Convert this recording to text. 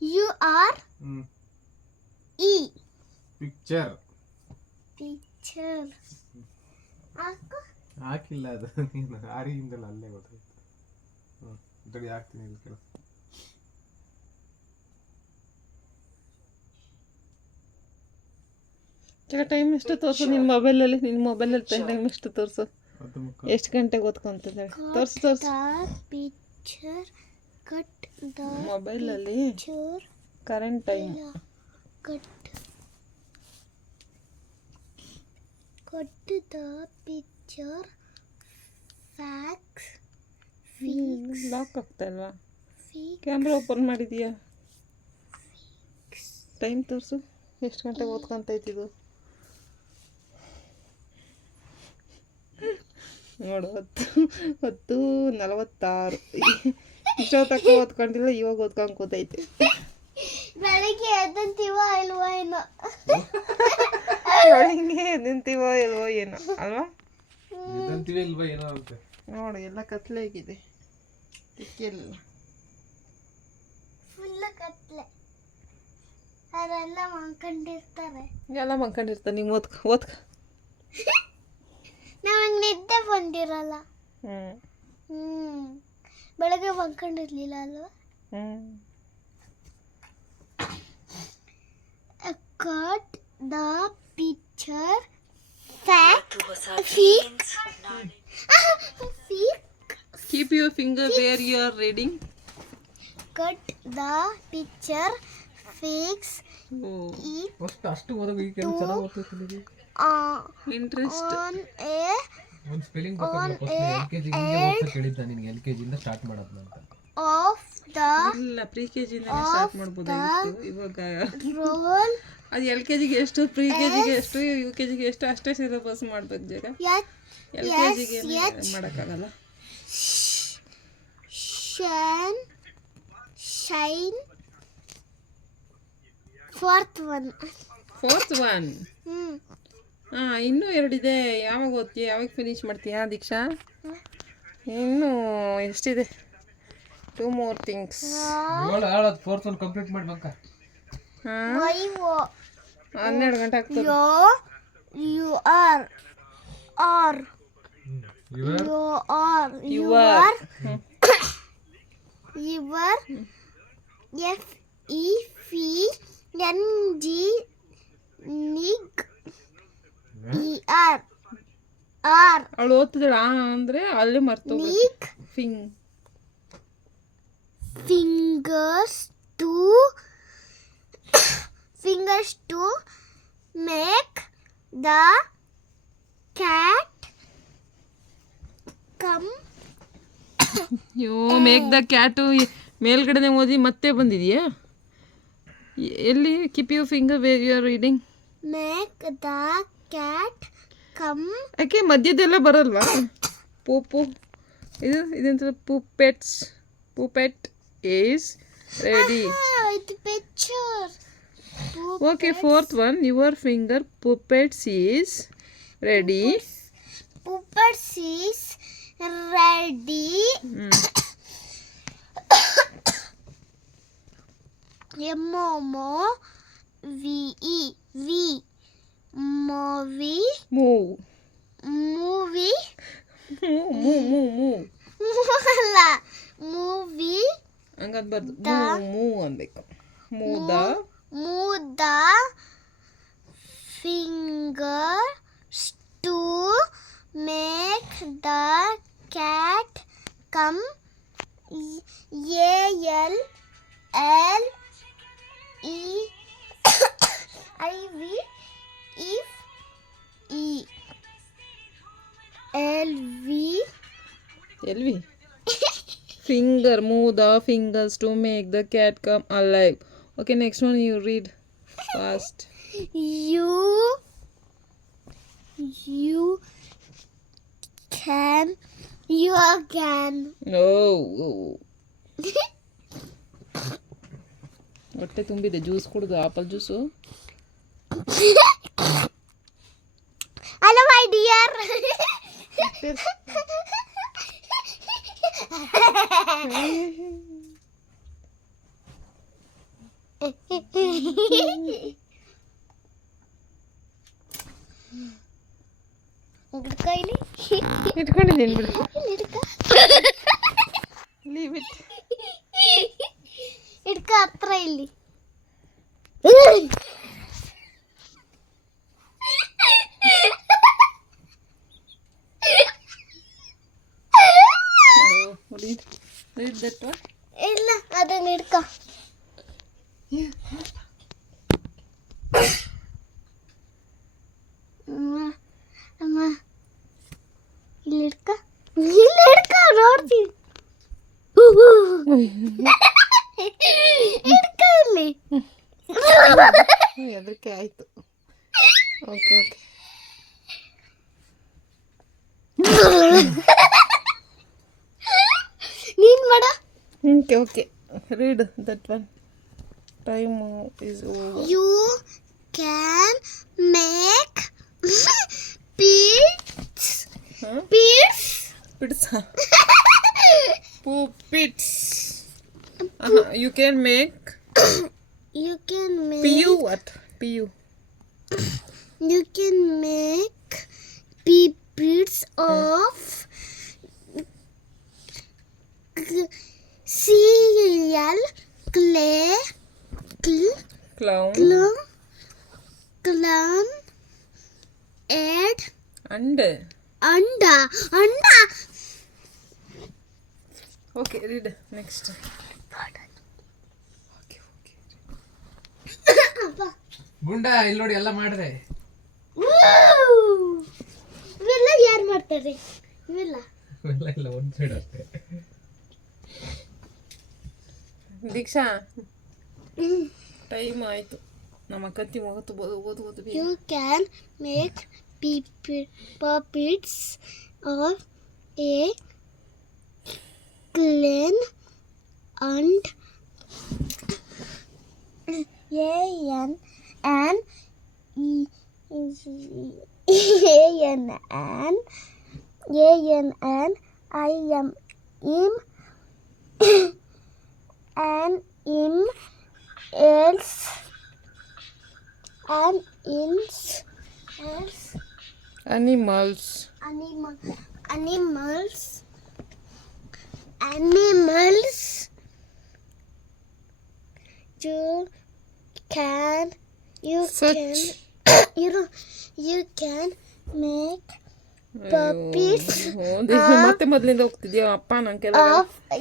PURE picture picture ಹಾಕಿಲ್ಲ ಅದು ಆರಿಯಿಂದಲ್ಲ ಅಲ್ಲೇ ಗೊತ್ತಾಯ್ತು. ತಡಿ ಹಾಕ್ತೀನಿ ಇಲ್ಲಿ ಕೆಲಸ. ಟೈಮ್ ಎಷ್ಟು ತೋರಿಸು ನಿನ್ನ ಮೊಬೈಲಲ್ಲಿ. ಟೈಮ್ ಎಷ್ಟು ತೋರಿಸು, ಎಷ್ಟು ಗಂಟೆಗೆ ಓದ್ಕೊಂತಿದ್ದೆ ತೋರಿಸು. ಪಿಕ್ಚರ್ ಕಟ್ ದ ಮೊಬೈಲಲ್ಲಿ current time cut the picture fix lock ಆಗ್ತಾ ಇಲ್ವಾ? Camera open ಮಾಡಿದೀಯಾ? ಟೈಮ್ ತೋರಿಸು, ಎಷ್ಟು ಗಂಟೆಗೆ ಓದ್ಕೊಂತ ಇದ್ದಿದ್ದು ನೋಡು. 10:46. ಇಷ್ಟೊತ್ತಕ್ಕ ಓದ್ಕೊಂಡಿಲ್ಲ, ಇವಾಗ ಓದ್ಕೊಂಡು ಕೂತೈತೆ. ಬೆಳಗ್ಗೆ ಎದ್ದಂತೀವ ಇಲ್ವಾ ಏನೋ, ಬೆಳಗ್ಗೆ ಎದ್ದಂತೀವೋ ಇಲ್ವೋ ಏನೋ ಅಲ್ವಾ? ಇಲ್ವಾ ಏನೋ ಅಂತ ನೋಡು, ಎಲ್ಲ ಕತ್ಲೆ ಆಗಿದೆ. ತಿಕ್ಕಿಲ್ಲ, ಫುಲ್ ಕತ್ಲೆ. ಅವರೆಲ್ಲ ಮಲ್ಕೊಂಡಿರ್ತಾರೆ. ಎಲ್ಲ ಮಲ್ಕೊಂಡಿರ್ತಾರೆ. ನೀವು ಓದ್ಕ ನಮಗೆ ನಿದ್ದೆ ಬಂದಿರಲ್ಲ. ಬೆಳಗ್ಗೆ ಮಲ್ಕೊಂಡಿರ್ಲಿಲ್ಲ ಅಲ್ವಾ? Cut the picture keep your finger where you are reading. Cut the picture fix ಅಷ್ಟು ಓದೋದು ಈ ಕೆಲಸ ಚೆನ್ನಾಗಿ ಓದ್ತಿದ್ದೀನಿ. ಇಂಟ್ರೆಸ್ಟ್ ಒಂದು ಸ್ಪೆಲ್ಲಿಂಗ್ ಗೊತ್ತಾಗಲ್ಲ. LKG ಇಂದ ಓದ್ತಾ ಕೇಳಿದ್ದ ನಿನಗೆ, LKG ಇಂದ ಸ್ಟಾರ್ಟ್ ಮಾಡೋದು ಅಂತ. ಆಫ್ ದ ಇಲ್ಲ, ಪ್ರಿ KG ಇಂದ ಸ್ಟಾರ್ಟ್ ಮಾಡ್ಬೋದಾಗಿತ್ತು. ಇವಾಗ ರೋಲ್ ಅದು LKG ಗೆ ಎಷ್ಟು, ಪ್ರಿ KG ಗೆ ಎಷ್ಟು, UKG ಗೆ ಎಷ್ಟು, ಅಷ್ಟೇ ಸಿಲೆಬಸ್ ಮಾಡ್ಬೇಕು ಜಾಗ. LKG ಗೆ ಮಾಡೋಕ್ಕಾಗಲ್ಲ. Shine fourth one. ಇನ್ನೂ 2 ಇದೆ. ಯಾವಾಗ ಓದ್ತೀಯ, ಯಾವಾಗ ಫಿನಿಶ್ ಮಾಡ್ತೀಯಾ ದೀಕ್ಷಾ? ಇನ್ನೂ ಎಷ್ಟಿದೆ? 2 more things. Fourth one complete ಮಾಡ್ಬೇಕ. 12 ಗಂಟೆ ಆಗ್ತದೆ. ಅವಳು ಓದ್ತಿದ್ದಾಳ ಅಂದ್ರೆ ಅಲ್ಲೇ ಮರ್ತು fingers to make the cat come. Make the cat ಮೇಲ್ಗಡೆನೆ ಓದಿ ಮತ್ತೆ ಬಂದಿದೆಯಾ? ಎಲ್ಲಿ? Keep you finger where you are reading. Make the cat come. ಯಾಕೆ ಮಧ್ಯದೆಲ್ಲ ಬರಲ್ವಾ? ಪೂಪು ಇದೆಂತ? Puppets. Puppet is ready. Okay, 4th one. Your finger puppets is ready. Puppets is ready. M-O-M-O-V-E. Movie. Move. ಅಲ್ಲ, ಮೂವಿ. ಹಂಗನ್ಬಾರ್ದು, ಮೂವ್ ಅನ್ಬೇಕು. Move the fingers to make the cat come. LV. Finger, move the fingers to make the cat come alive. Okay, next one you read fast. You can. ಹೊಟ್ಟೆ ತುಂಬಿದೆ. Juice ಕುಡಿದು, apple juice. Hello my dear. ಹಿಡ್ಕೊ ಇಲ್ಲಿ. ಇಟ್ಕೊಂಡಿದ್ದೀನಿ ಬಿಡು. ಹಿಡ್ಕೊ. Leave it. ಹಿಡ್ಕೊ ಹತ್ರ ಇಲ್ಲಿ. Read that one. ಇಲ್ಲ ಅದನ್ನ ಹಿಡ್ಕೊ. ಅಮ್ಮ ಇಲ್ಲಿ ಹಿಡ್ಕೊ. ಇಲ್ಲಿ ಹಿಡ್ಕೊ ನೋಡ್ತೀನಿ. ಹಿಡ್ಕೊ ಇಲ್ಲಿ. ಅದಕ್ಕೆ ಆಯಿತು. Okay okay. ನೀನ್ ಮಾಡ. Okay okay. Read that one. Time is over. You can make pits. Pits. Pits. Puppets. You can make. You can make. PU what? PU. You can make puppets of cereal, clay, Clown. clown, egg, And. anda. Okay, read next. Okay, okay. ಗುಂಡ ಇಲ್ಲಿ ನೋಡಿ ಎಲ್ಲ ಮಾಡಿದೆ. ಇವೆಲ್ಲ ಯಾರು ಮಾಡ್ತಾರೆ? ಇವೆಲ್ಲ ಇಲ್ಲ ಒಂದು ಸೈಡ್ ಅಷ್ಟೇ. ದೀಕ್ಷಾ ಟೈಮ್ ಆಯಿತು. ನಮ್ಮ ಕತ್ತಿ ಮುಗತ್ತು ಓದು. You can make puppets of a clown and Animals. You Such. can make puppets ಮತ್ತೆ ಮೊದಲಿಂದ ಹೋಗ್ತಿದ್ಯಾ ಅಪ್ಪ ನಂಗೆಲ್ಲ of a